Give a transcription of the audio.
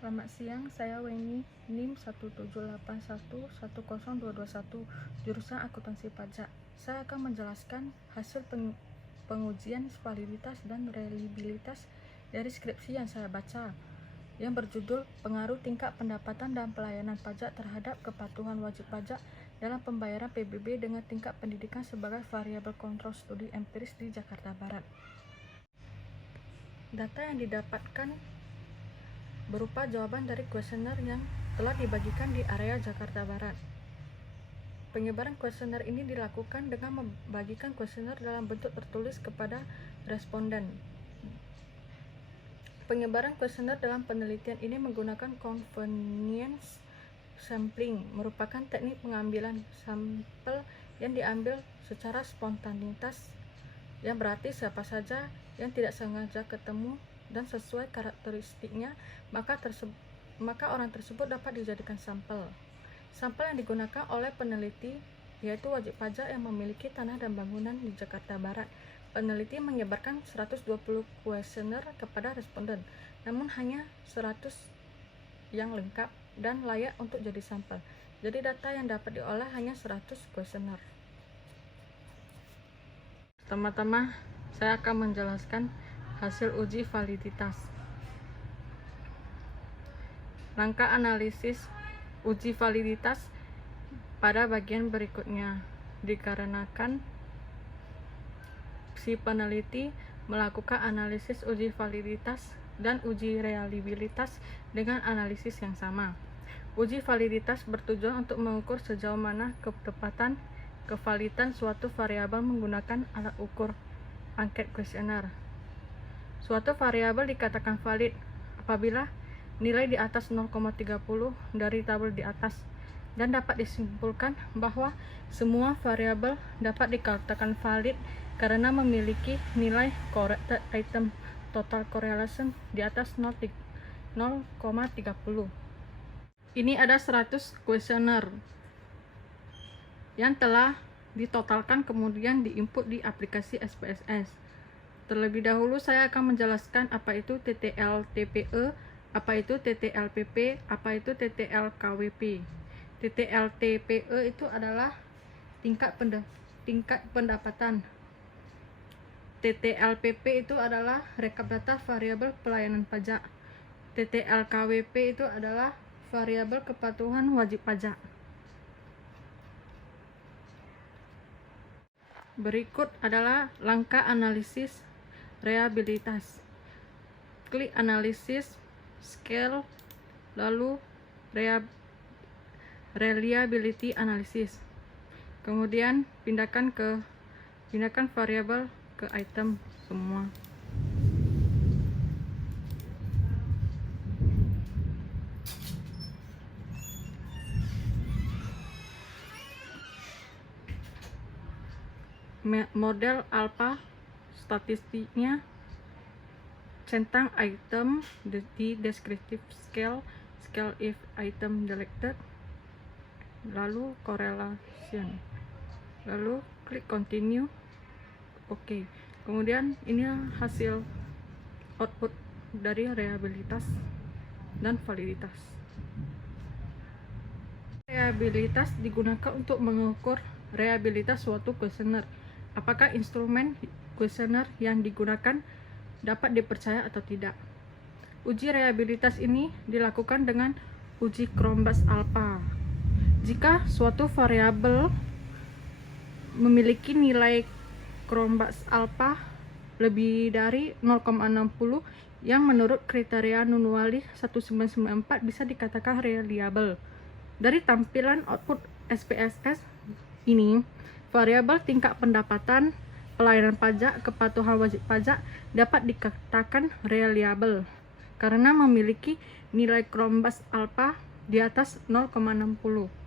Selamat siang, saya Weni, NIM 178110221, jurusan akuntansi pajak. Saya akan menjelaskan hasil pengujian validitas dan reliabilitas dari skripsi yang saya baca, yang berjudul Pengaruh Tingkat Pendapatan dan Pelayanan Pajak Terhadap Kepatuhan Wajib Pajak dalam Pembayaran PBB dengan Tingkat Pendidikan sebagai Variabel Kontrol Studi Empiris di Jakarta Barat. Data yang didapatkan berupa jawaban dari kuesioner yang telah dibagikan di area Jakarta Barat. Penyebaran kuesioner ini dilakukan dengan membagikan kuesioner dalam bentuk tertulis kepada responden. Penyebaran kuesioner dalam penelitian ini menggunakan convenience sampling, merupakan teknik pengambilan sampel yang diambil secara spontanitas, yang berarti siapa saja yang tidak sengaja ketemu dan sesuai karakteristiknya, maka orang tersebut dapat dijadikan sampel. Sampel yang digunakan oleh peneliti yaitu wajib pajak yang memiliki tanah dan bangunan di Jakarta Barat. Peneliti menyebarkan 120 kuesioner kepada responden, namun hanya 100 yang lengkap dan layak untuk jadi sampel. Jadi data yang dapat diolah hanya 100 kuesioner. Pertama-tama saya akan menjelaskan hasil uji validitas. Rangka analisis uji validitas pada bagian berikutnya, dikarenakan si peneliti melakukan analisis uji validitas dan uji reliabilitas dengan analisis yang sama. Uji validitas bertujuan untuk mengukur sejauh mana ketepatan kevalidan suatu variabel menggunakan alat ukur angket kuesioner. Suatu variabel dikatakan valid apabila nilai di atas 0,30 dari tabel di atas, dan dapat disimpulkan bahwa semua variabel dapat dikatakan valid karena memiliki nilai corrected item total correlation di atas 0,30. Ini ada 100 kuesioner yang telah ditotalkan kemudian diinput di aplikasi SPSS. Terlebih dahulu saya akan menjelaskan apa itu TTL-TPE, apa itu TTL-PP, apa itu TTL-KWP. TTL-TPE itu adalah tingkat pendapatan. TTL-PP itu adalah rekap data variabel pelayanan pajak. TTL-KWP itu adalah variabel kepatuhan wajib pajak. Berikut adalah langkah analisis reliabilitas. Klik analisis, scale, lalu reliability analysis. Kemudian pindahkan variabel ke item semua. Model alpha statistiknya centang item di descriptive scale if item deleted, lalu correlation, lalu klik continue. Oke. Kemudian ini hasil output dari reliabilitas dan validitas. Reliabilitas digunakan untuk mengukur reliabilitas suatu kuesioner. Apakah instrumen kuesioner yang digunakan dapat dipercaya atau tidak. Uji reliabilitas ini dilakukan dengan uji Cronbach's alpha. Jika suatu variabel memiliki nilai Cronbach's alpha lebih dari 0,60 yang menurut kriteria Nunwali 1994 bisa dikatakan reliable. Dari tampilan output SPSS ini, variabel tingkat pendapatan, pelayanan pajak, kepatuhan wajib pajak dapat dikatakan reliable karena memiliki nilai Cronbach's alpha di atas 0,60.